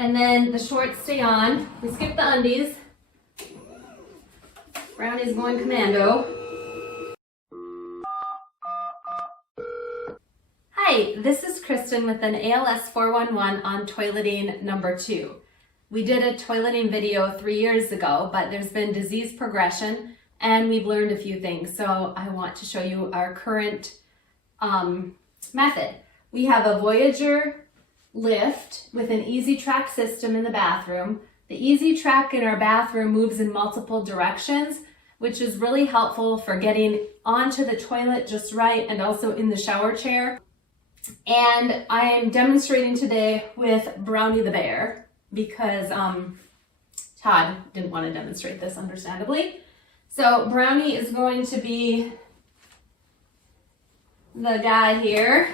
And then the shorts stay on. We skip the undies. Brownie's going commando. Hi, this is Kristen with an ALS 411 on toileting number 2. We did a toileting video 3 years ago, but there's been disease progression and we've learned a few things. So I want to show you our current method. We have a Voyager lift with an easy track system in the bathroom. The easy track in our bathroom moves in multiple directions, which is really helpful for getting onto the toilet just right and also in the shower chair. And I am demonstrating today with Brownie the bear because Todd didn't want to demonstrate this, understandably. So Brownie is going to be the guy here.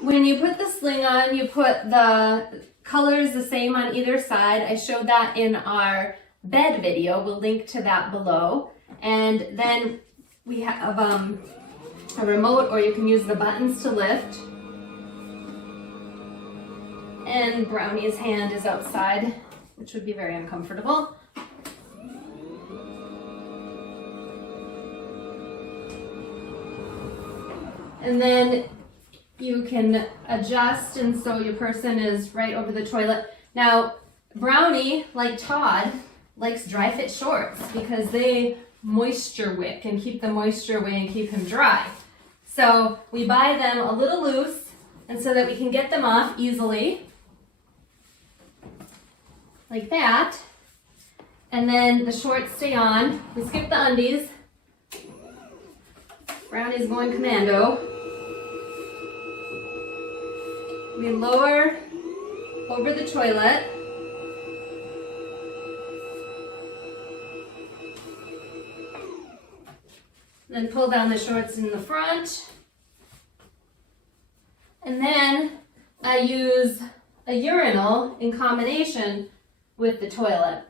When you put the sling on, you put the colors the same on either side. I showed that in our bed video. We'll link to that below. And then we have a remote, or you can use the buttons to lift. And Brownie's hand is outside, which would be very uncomfortable. And then you can adjust, and so your person is right over the toilet. Now, Brownie, like Todd, likes dry fit shorts because they moisture wick and keep the moisture away and keep him dry. So we buy them a little loose, and so that we can get them off easily, like that. And then the shorts stay on. We skip the undies. Brownie's going commando. We lower over the toilet. Then pull down the shorts in the front. And then I use a urinal in combination with the toilet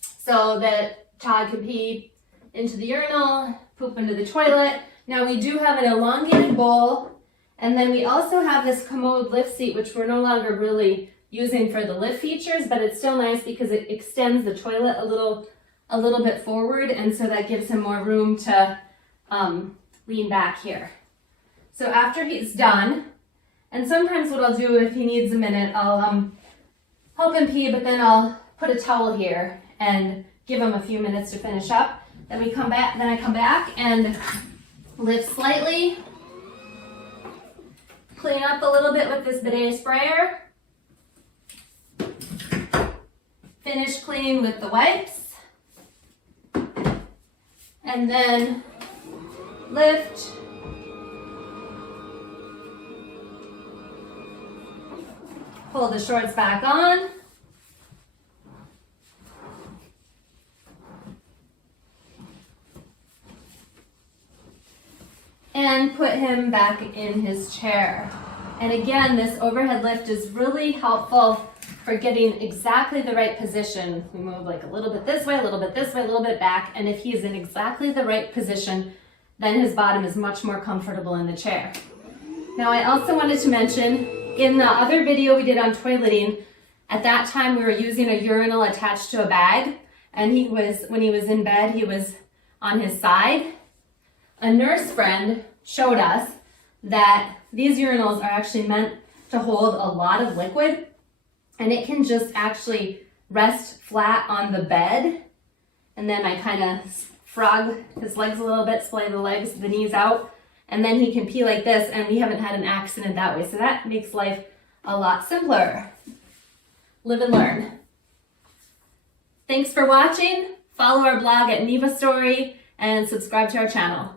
so that Todd can pee into the urinal, poop into the toilet. Now we do have an elongated bowl, and then we also have this commode lift seat, which we're no longer really using for the lift features, but it's still nice because it extends the toilet a little bit forward, and so that gives him more room to lean back here. So after he's done, and sometimes what I'll do if he needs a minute, I'll help him pee, but then I'll put a towel here and give him a few minutes to finish up. Then I come back and lift slightly, clean up a little bit with this bidet sprayer, finish cleaning with the wipes, and then lift, pull the shorts back on, and put him back in his chair. And again, this overhead lift is really helpful for getting exactly the right position. We move like a little bit this way, a little bit this way, a little bit back, and if he's in exactly the right position, then his bottom is much more comfortable in the chair. Now, I also wanted to mention, in the other video we did on toileting, at that time we were using a urinal attached to a bag, and when he was in bed, he was on his side. A nurse friend showed us that these urinals are actually meant to hold a lot of liquid, and it can just actually rest flat on the bed. And then I kind of frog his legs a little bit, splay the knees out, and then he can pee like this, and we haven't had an accident that way. So that makes life a lot simpler. Live and learn. Thanks for watching. Follow our blog at Neva Story and subscribe to our channel.